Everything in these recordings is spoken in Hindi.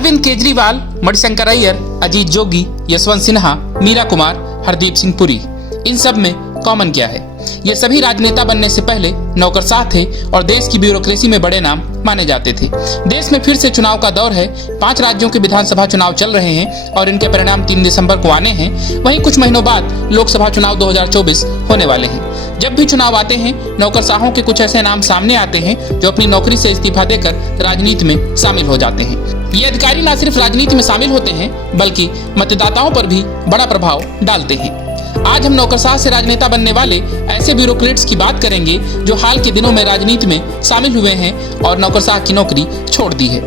अरविंद केजरीवाल, मणिशंकर अय्यर, अजीत जोगी, यशवंत सिन्हा, मीरा कुमार, हरदीप सिंह पुरी, इन सब में कॉमन क्या है? ये सभी राजनेता बनने से पहले नौकरशाह थे और देश की ब्यूरोक्रेसी में बड़े नाम माने जाते थे। देश में फिर से चुनाव का दौर है। 5 राज्यों के विधानसभा चुनाव चल रहे हैं और इनके परिणाम 3 दिसंबर को आने हैं। वहीं कुछ महीनों बाद लोकसभा चुनाव 2024 होने वाले हैं। जब भी चुनाव आते हैं, नौकरशाहों के कुछ ऐसे नाम सामने आते हैं जो अपनी नौकरी से इस्तीफा देकर राजनीति में शामिल हो जाते हैं। ये अधिकारी न सिर्फ राजनीति में शामिल होते हैं बल्कि मतदाताओं पर भी बड़ा प्रभाव डालते हैं। आज हम नौकरशाह से राजनेता बनने वाले ऐसे ब्यूरोक्रेट्स की बात करेंगे जो हाल के दिनों में राजनीति में शामिल हुए हैं और नौकरशाह की नौकरी छोड़ दी है।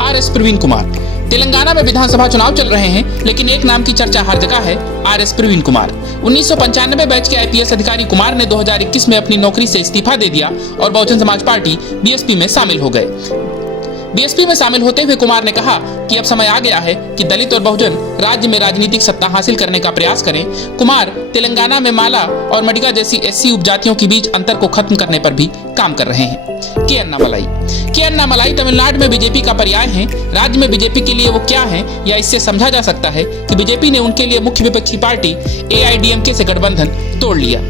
आर.एस. प्रवीण कुमार। तेलंगाना में विधानसभा चुनाव चल रहे हैं, लेकिन एक नाम की चर्चा हर जगह है, आर.एस. प्रवीण कुमार। 1995 बैच के आईपीएस अधिकारी कुमार ने 2021 में अपनी नौकरी से इस्तीफा दे दिया और बहुजन समाज पार्टी बीएसपी में शामिल हो गए। बीएसपी में शामिल होते हुए कुमार ने कहा कि अब समय आ गया है कि दलित और बहुजन राज्य में राजनीतिक सत्ता हासिल करने का प्रयास करें। कुमार तेलंगाना में माला और मडिगा जैसी एससी उपजातियों के बीच अंतर को खत्म करने पर भी काम कर रहे हैं। के अन्नामलाई तमिलनाडु में बीजेपी का पर्याय हैं। राज्य में बीजेपी के लिए वो क्या है, या इससे समझा जा सकता है कि बीजेपी ने उनके लिए मुख्य विपक्षी पार्टी एआईडीएमके से गठबंधन तोड़ लिया।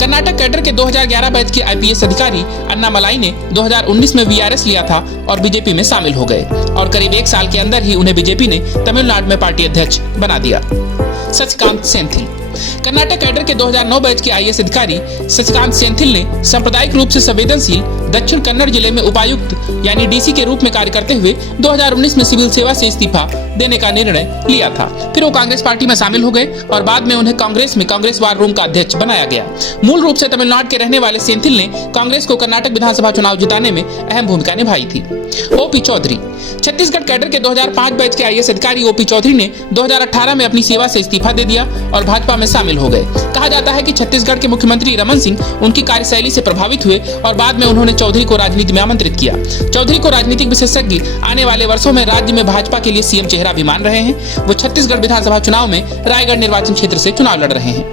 कर्नाटक कैडर के 2011 बैच के आईपीएस अधिकारी अन्नामलाई ने 2019 में वीआरएस लिया था और बीजेपी में शामिल हो गए और करीब 1 साल के अंदर ही उन्हें बीजेपी ने तमिलनाडु में पार्टी अध्यक्ष बना दिया। सचिकांत सेंथिल। कर्नाटक कैडर के 2009 बैच के आईएएस अधिकारी सचिकांत सेंथिल ने सांप्रदायिक रूप से संवेदनशील दक्षिण कन्नड़ जिले में उपायुक्त यानी डीसी के रूप में कार्य करते हुए 2019 में सिविल सेवा से इस्तीफा देने का निर्णय लिया था। फिर वो कांग्रेस पार्टी में शामिल हो गए और बाद में उन्हें कांग्रेस में कांग्रेस वार रूम का अध्यक्ष बनाया गया। मूल रूप से तमिलनाडु के रहने वाले सेंथिल ने कांग्रेस को कर्नाटक विधानसभा चुनाव जिताने में अहम भूमिका निभाई थी। ओपी चौधरी। छत्तीसगढ़ कैडर के 2005 बैच के आईएएस अधिकारी ओपी चौधरी ने 2018 में अपनी सेवा से इस्तीफा दे दिया और भाजपा में शामिल हो गए। कहा जाता है कि छत्तीसगढ़ के मुख्यमंत्री रमन सिंह उनकी कार्यशैली से प्रभावित हुए और बाद में उन्होंने चौधरी को राजनीति में आमंत्रित किया। चौधरी को राजनीतिक विशेषज्ञ आने वाले वर्षों में राज्य में भाजपा के लिए सीएम चेहरा भी मान रहे हैं। वो छत्तीसगढ़ विधानसभा चुनाव में रायगढ़ निर्वाचन क्षेत्र से चुनाव लड़ रहे हैं।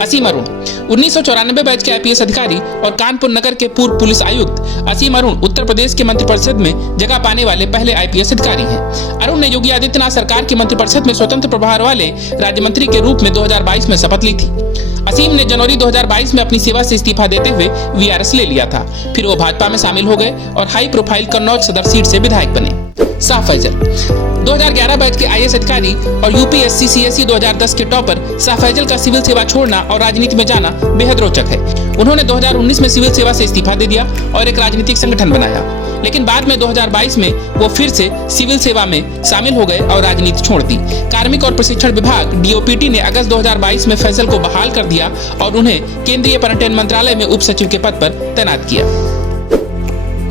असीम अरुण। 1994 बैच के आईपीएस अधिकारी और कानपुर नगर के पूर्व पुलिस आयुक्त असीम अरुण उत्तर प्रदेश के मंत्रिपरिषद में जगह पाने वाले पहले आईपीएस अधिकारी हैं। अरुण ने योगी आदित्यनाथ सरकार की मंत्रिपरिषद में स्वतंत्र प्रभार वाले राज्य मंत्री के रूप में 2022 में शपथ ली थी। असीम ने जनवरी 2022 में अपनी सेवा से इस्तीफा देते हुए वीआरएस ले लिया था। फिर वो भाजपा में शामिल हो गए और हाई प्रोफाइल कन्नौज सदर सीट से विधायक बने। शाह फैजल। 2011 बैच के आईएएस अधिकारी और यूपीएससी सीएसई 2010 के टॉपर शाह फैजल का सिविल सेवा छोड़ना और राजनीति में जाना बेहद रोचक है। उन्होंने 2019 में सिविल सेवा से इस्तीफा दे दिया और एक राजनीतिक संगठन बनाया, लेकिन बाद में 2022 में वो फिर से सिविल सेवा में शामिल हो गए और राजनीति छोड़ दी। कार्मिक और प्रशिक्षण विभाग डीओपीटी ने अगस्त 2022 में फैजल को बहाल कर दिया और उन्हें केंद्रीय पर्यटन मंत्रालय में उप सचिव के पद पर तैनात किया।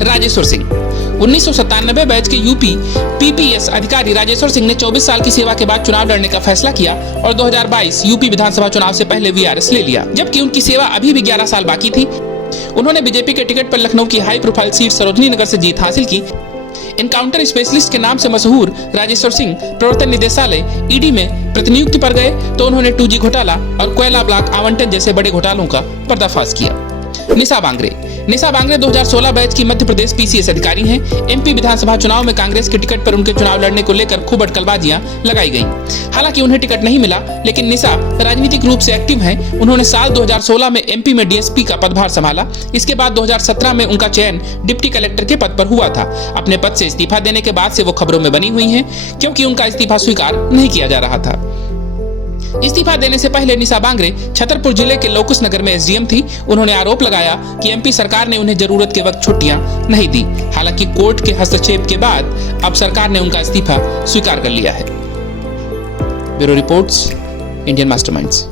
राजेश्वर सिंह। 1997 बैच के यूपी पीपीएस अधिकारी राजेश्वर सिंह ने 24 साल की सेवा के बाद चुनाव लड़ने का फैसला किया और 2022 यूपी विधानसभा चुनाव से पहले वीआरएस ले लिया, जबकि उनकी सेवा अभी भी 11 साल बाकी थी। उन्होंने बीजेपी के टिकट पर लखनऊ की high profile seat Sarojini Nagar से जीत हासिल की। इनकाउंटर स्पेशलिस्ट के नाम से मशहूर राजेश्वर सिंह प्रवर्तन निदेशालय ईडी में प्रतिनियुक्ति पर गए तो उन्होंने 2G घोटाला और कोयला ब्लॉक आवंटन जैसे बड़े घोटालों का पर्दाफाश किया। निशा बांगरे 2016 बैच की मध्य प्रदेश पीसीएस अधिकारी हैं। एमपी विधानसभा चुनाव में कांग्रेस के टिकट पर उनके चुनाव लड़ने को लेकर खूब अटकलबाजियां लगाई गईं। हालांकि उन्हें टिकट नहीं मिला, लेकिन निशा राजनीतिक रूप से एक्टिव हैं। उन्होंने साल 2016 में एमपी में डीएसपी का पदभार संभाला। इसके बाद 2017 में उनका चयन डिप्टी कलेक्टर के पद पर हुआ था। अपने पद से इस्तीफा देने के बाद से वो खबरों में बनी हुई हैं, क्योंकि उनका इस्तीफा स्वीकार नहीं किया जा रहा था। इस्तीफा देने से पहले निशा बांगरे छतरपुर जिले के लोकुश नगर में एसडीएम थी। उन्होंने आरोप लगाया कि एमपी सरकार ने उन्हें जरूरत के वक्त छुट्टियां नहीं दी। हालांकि कोर्ट के हस्तक्षेप के बाद अब सरकार ने उनका इस्तीफा स्वीकार कर लिया है। Bureau reports, Indian masterminds.